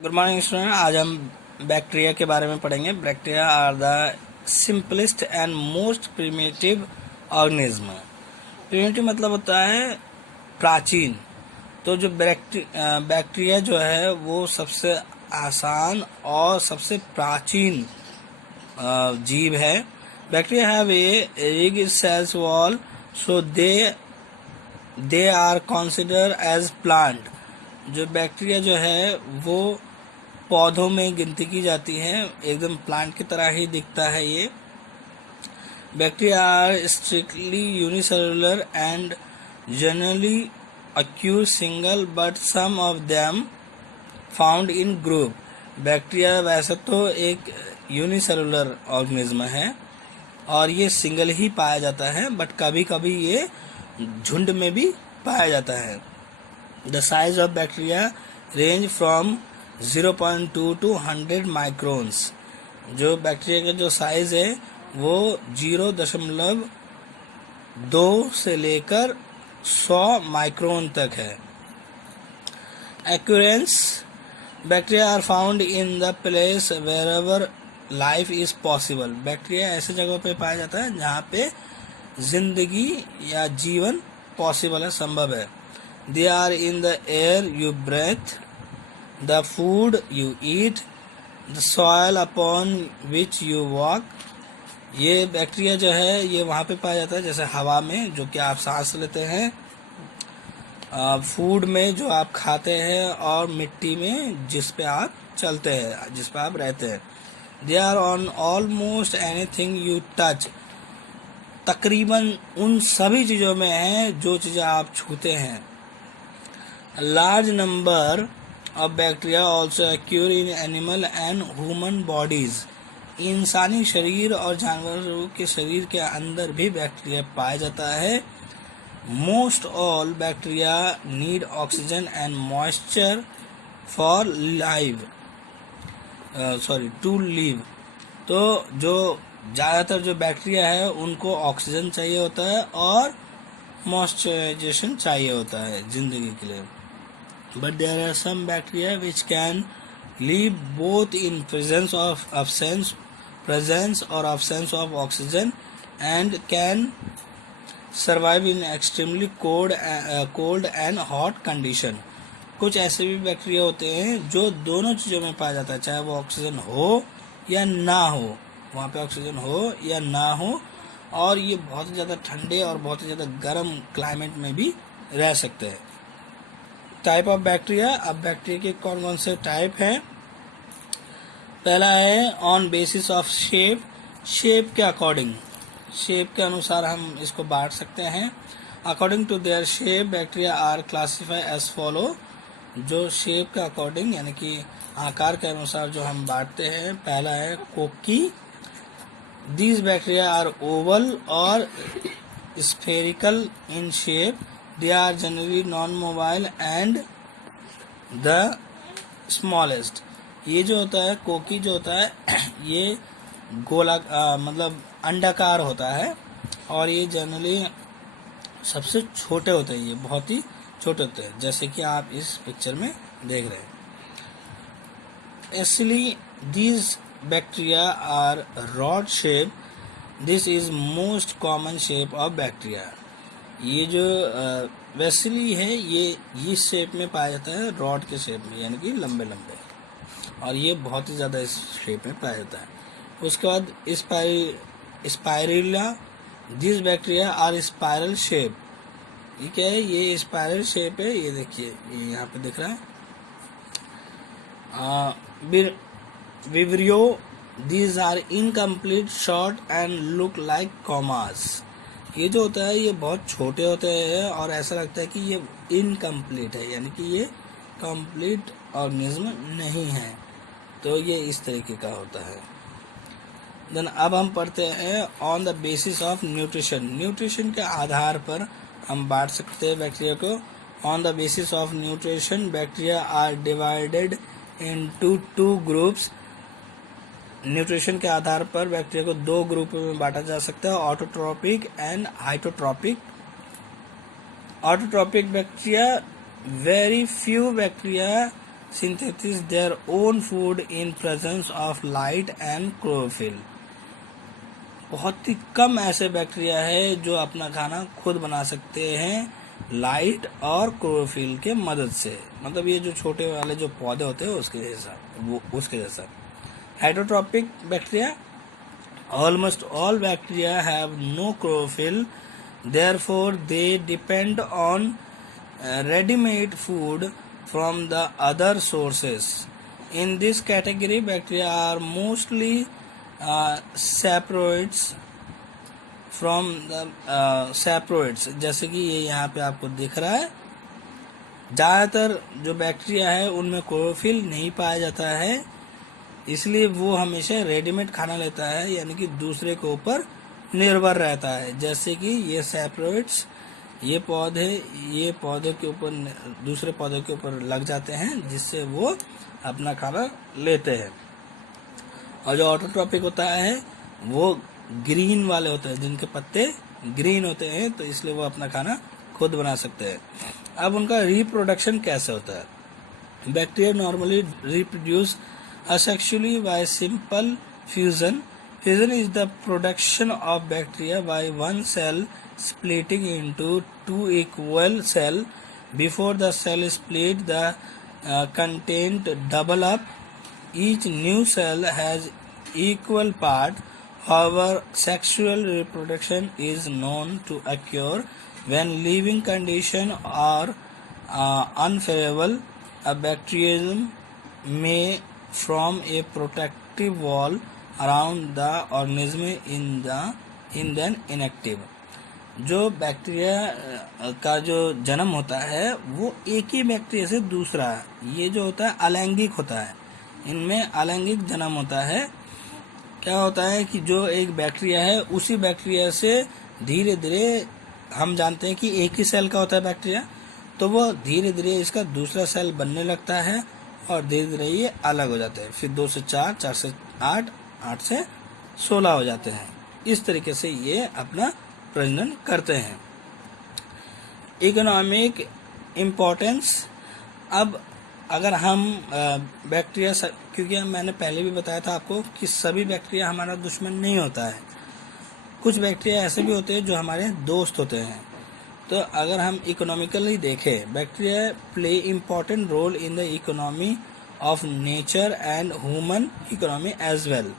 Good morning student. आज हम bacteria के बारे में पढ़ेंगे। Bacteria are the simplest and most primitive organism. Primitive मतलब होता है प्राचीन। तो जो बैक्टीरिया जो है वो सबसे आसान और सबसे प्राचीन जीव है। बैक्टीरिया हैव ए रिग cells wall, so they are consider as plant. जो बैक्टीरिया जो है वो पौधों में गिनती की जाती है, एकदम प्लांट की तरह ही दिखता है ये। Bacteria are strictly unicellular and generally occur single, but some of them found in group. Bacteria वैसे तो एक यूनिसेलुलर ऑर्गेनिज्म है और ये सिंगल ही पाया जाता है, बट कभी कभी ये झुंड में भी पाया जाता है। The size of bacteria range from 0.2 to 100 microns. जो बैक्टीरिया का जो साइज है वो 0.2 से लेकर 100 माइक्रोन तक है। Occurrence bacteria are found in the place wherever life is possible. Bacteria ऐसे जगहों पे पाया जाता है जहाँ पे जिंदगी या जीवन पॉसिबल है, संभव है। They are in the air you breathe, the food you eat, the soil upon which you walk। ये बैक्टीरिया जो है ये वहाँ पे पाया जाता है जैसे हवा में जो कि आप सांस लेते हैं, फूड में जो आप खाते हैं, और मिट्टी में जिस पे आप चलते हैं, जिस पे आप रहते हैं। They are on almost anything you touch. तकरीबन उन सभी चीज़ों में है जो चीज़ें आप छूते हैं। Large number of bacteria also occur in animal and human bodies। इंसानी शरीर और जानवरों के शरीर के अंदर भी बैक्टीरिया पाया जाता है। Most all bacteria need oxygen and moisture for to live. तो जो ज़्यादातर जो बैक्टीरिया है उनको ऑक्सीजन चाहिए होता है और मॉइस्चराइजेशन चाहिए होता है जिंदगी के लिए। But there are some bacteria which can live both in presence or absence of oxygen and can survive in extremely cold and hot condition। कुछ ऐसे भी बैक्टीरिया होते हैं जो दोनों चीज़ों में पाया जाता है, चाहे वो ऑक्सीजन हो या ना हो, वहाँ पे ऑक्सीजन हो या ना हो, और ये बहुत ही ज़्यादा ठंडे और बहुत ही ज़्यादा गर्म क्लाइमेट में भी रह सकते हैं। Type of bacteria. अब बैक्टीरिया के कौन कौन से टाइप हैं? पहला है on basis of shape. Shape के अकॉर्डिंग, शेप के अनुसार हम इसको बांट सकते हैं। According to their shape bacteria are classify as follow. जो शेप के अकॉर्डिंग यानी कि आकार के अनुसार जो हम बांटते हैं, पहला है कोकी। दीज बैक्टीरिया आर ओवल और spherical in shape. They are generally non-mobile and the smallest। ये जो होता है कोकी जो होता है ये गोला मतलब अंडाकार होता है और ये जनरली सबसे छोटे होते हैं, ये बहुत ही छोटे होते हैं, जैसे कि आप इस पिक्चर में देख रहे हैं। Actually, these bacteria are rod shape। This is most common shape of bacteria। ये जो वेसिली है ये इस शेप में पाया जाता है, रॉड के शेप में, यानी कि लंबे लंबे, और ये बहुत ही ज़्यादा इस शेप में पाया जाता है। उसके बाद spirilla. This bacteria are spiral shape. ये क्या है? ये स्पाइरल शेप है, ये देखिए ये यहाँ पे दिख रहा है। Vibrio. These are incomplete short and look like commas. ये जो होता है ये बहुत छोटे होते हैं और ऐसा लगता है कि ये इनकम्प्लीट है, यानी कि ये कंप्लीट ऑर्गेनिज्म नहीं है, तो ये इस तरीके का होता है। देन अब हम पढ़ते हैं on the basis of nutrition. Nutrition के आधार पर हम बांट सकते हैं बैक्टीरिया को। On the basis of nutrition bacteria are divided into 2 groups. Nutrition के आधार पर बैक्टीरिया को 2 ग्रुप में बांटा जा सकता है, autotrophic and heterotrophic. Autotrophic bacteria, very few bacteria synthesize their own food in presence of light and chlorophyll. बहुत ही कम ऐसे बैक्टीरिया है जो अपना खाना खुद बना सकते हैं लाइट और क्लोरोफिल के मदद से, मतलब ये जो छोटे वाले जो पौधे होते हैं उसके जैसा, वो उसके जैसा. Heterotrophic bacteria, almost all bacteria have no chlorophyll, therefore they depend on ready-made food from the other sources. In this category, bacteria are mostly saproids from the saproids. जैसे कि ये यहाँ पे आपको दिख रहा है, ज़्यादातर जो बैक्टीरिया है उनमें क्लोरोफिल नहीं पाया जाता है, इसलिए वो हमेशा रेडीमेड खाना लेता है, यानी कि दूसरे के ऊपर निर्भर रहता है. जैसे कि ये सैप्रोइड्स, ये पौधे के ऊपर दूसरे पौधे के ऊपर लग जाते हैं, जिससे वो अपना खाना लेते हैं. और जो ऑटोट्रॉपिक होता है वो ग्रीन वाले होते हैं, जिनके पत्ते ग्रीन होते हैं, तो इसलिए वो अपना खाना खुद बना सकते हैं. अब उनका रिप्रोडक्शन कैसे होता है? Bacteria normally reproduce asexually by simple fusion. Fusion is the production of bacteria by one cell splitting into two equal cells. Before the cell split, the content double up. Each new cell has equal part. However, sexual reproduction is known to occur when living conditions are unfavorable. A bacterium may form a protective wall around the organism in then inactive. जो bacteria का जो जन्म होता है वो एक ही bacteria से दूसरा, ये जो होता है अलैंगिक होता है, इनमें अलैंगिक जन्म होता है. क्या होता है कि जो एक बैक्टीरिया है उसी बैक्टीरिया से धीरे धीरे, हम जानते हैं कि एक ही सेल का होता है बैक्टीरिया, तो वो धीरे धीरे इसका दूसरा सेल बनने लगता है और धीरे धीरे ये अलग हो जाते हैं. फिर 2 से 4, 4 से 8, 8 से 16 हो जाते हैं. इस तरीके से ये अपना प्रजनन करते हैं. Economic importance. अब अगर हम बैक्टीरिया, क्योंकि मैंने पहले भी बताया था आपको कि सभी बैक्टीरिया हमारा दुश्मन नहीं होता है, कुछ बैक्टीरिया ऐसे भी होते हैं जो हमारे दोस्त होते हैं. तो अगर हम इकोनॉमिकली देखें, bacteria play important role in the economy of nature and human economy as well.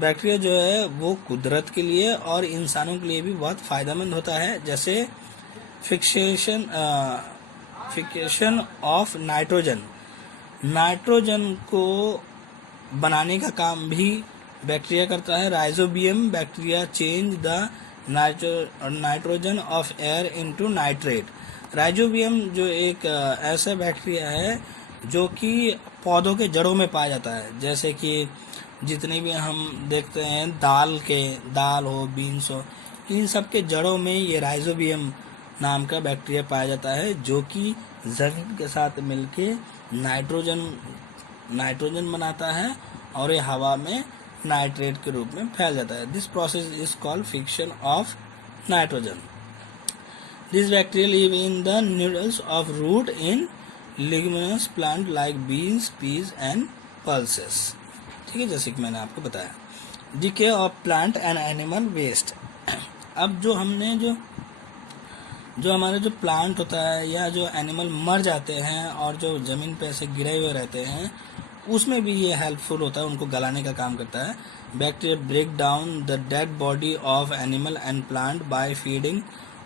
Bacteria जो है वो कुदरत के लिए और इंसानों के लिए भी बहुत फायदेमंद होता है. जैसे फिक्सेशन ऑफ नाइट्रोजन, नाइट्रोजन को बनाने का काम भी बैक्टीरिया करता है. Rhizobium bacteria change the nitrogen of air into nitrate. Rhizobium जो एक ऐसा बैक्टीरिया है जो कि पौधों के जड़ों में पाया जाता है. जैसे कि जितने भी हम देखते हैं दाल हो, बीन्स हो, इन सब के जड़ों में ये राइजोबियम नाम का बैक्टीरिया पाया जाता है, जो कि जमीन के साथ मिलके नाइट्रोजन बनाता है और ये हवा में नाइट्रेट के रूप में फैल जाता है. This process is called fixation of nitrogen. This bacteria live in the nodules of root in leguminous plant like beans, peas and pulses. ठीक है, जैसे कि मैंने आपको बताया. Decay of plant and animal waste. अब जो हमने जो हमारे जो प्लांट होता है या जो एनिमल मर जाते हैं और जो जमीन पे ऐसे गिरे हुए रहते हैं, उसमें भी ये हेल्पफुल होता है, उनको गलाने का काम करता है. Bacteria break down the dead body of animal and plant by feeding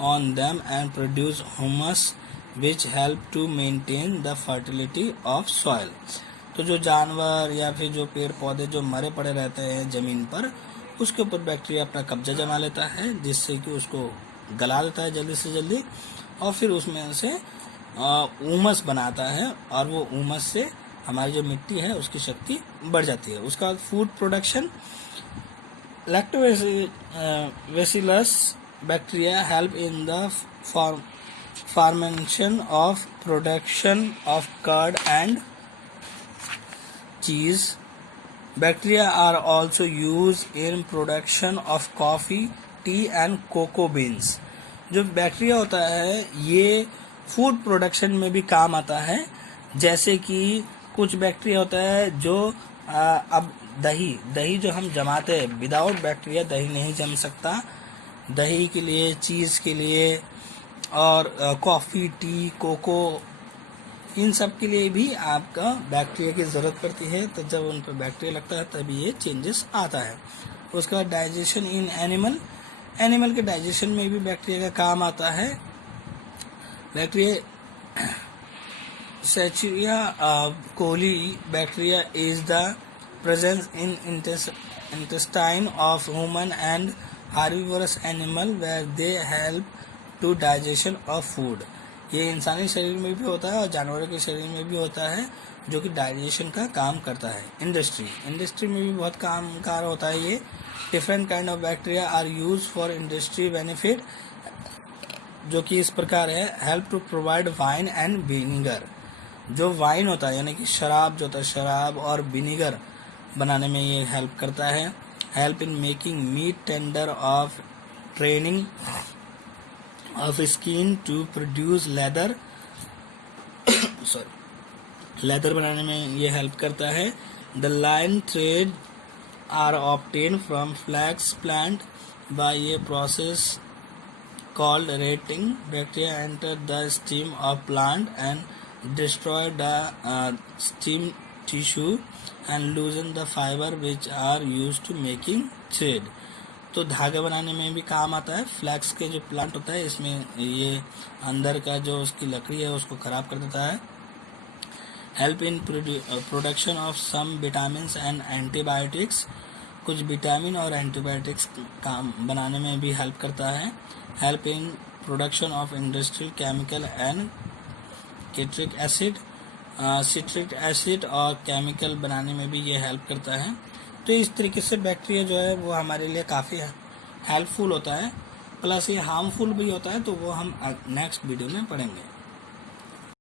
on them and produce humus which help to maintain the fertility of soil. तो जो जानवर या फिर जो पेड़ पौधे जो मरे पड़े रहते हैं जमीन पर, उसके ऊपर बैक्टीरिया अपना कब्जा जमा लेता है, जिससे कि उसको गला देता है जल्दी से जल्दी, और फिर उसमें से ह्यूमस बनाता है, और वो ह्यूमस से हमारी जो मिट्टी है उसकी शक्ति बढ़ जाती है. उसका बाद food production. Lactobacillus bacteria help in the formation of production of curd and cheese. Bacteria are also used in production of coffee, tea and cocoa beans. जो बैक्टीरिया होता है ये फूड प्रोडक्शन में भी काम आता है. जैसे कि कुछ बैक्टीरिया होता है जो अब दही जो हम जमाते हैं, विदाउट बैक्टीरिया दही नहीं जम सकता। दही के लिए, चीज़ के लिए और कॉफ़ी, टी, कोको, इन सब के लिए भी आपका बैक्टीरिया की ज़रूरत पड़ती है। तो जब उन पर बैक्टीरिया लगता है तभी ये चेंजेस आता है। उसके बाद डाइजेशन इन एनिमल के डाइजेशन में भी बैक्टीरिया का काम आता है। Bacteria Sechia coli bacteria is the presence in intestine of human and herbivorous animal where they help to digestion of food। ये इंसानी शरीर में भी होता है और जानवरों के शरीर में भी होता है, जो कि डाइजेशन का काम करता है। इंडस्ट्री में भी बहुत कामकार होता है ये। Different kind of bacteria are use for industry benefit, जो कि इस प्रकार है। Help to provide wine and vinegar. जो वाइन होता है यानी कि शराब जो होता है, शराब और विनीगर बनाने में ये हेल्प करता है। Help in making meat tender of tanning of skin to produce leather leather बनाने में ये हेल्प करता है। The linen thread are obtain from flax plant by a process called rating। Bacteria enter the stem of plant and destroy the stem tissue and loosen the fiber which are used to making thread। तो धागा बनाने में भी काम आता है। Flex के जो प्लांट होता है इसमें ये अंदर का जो उसकी लकड़ी है उसको खराब कर देता है। Help in production of some vitamin and antibiotics. कुछ विटामिन और एंटीबायोटिक्स काम बनाने में भी हेल्प करता है। Help in production of industrial chemical and citric acid. Citric acid और केमिकल बनाने में भी ये हेल्प करता है। तो इस तरीके से बैक्टीरिया जो है वो हमारे लिए काफ़ी हेल्पफुल होता है, प्लस ये हार्मफुल भी होता है, तो वो हम नेक्स्ट वीडियो में पढ़ेंगे।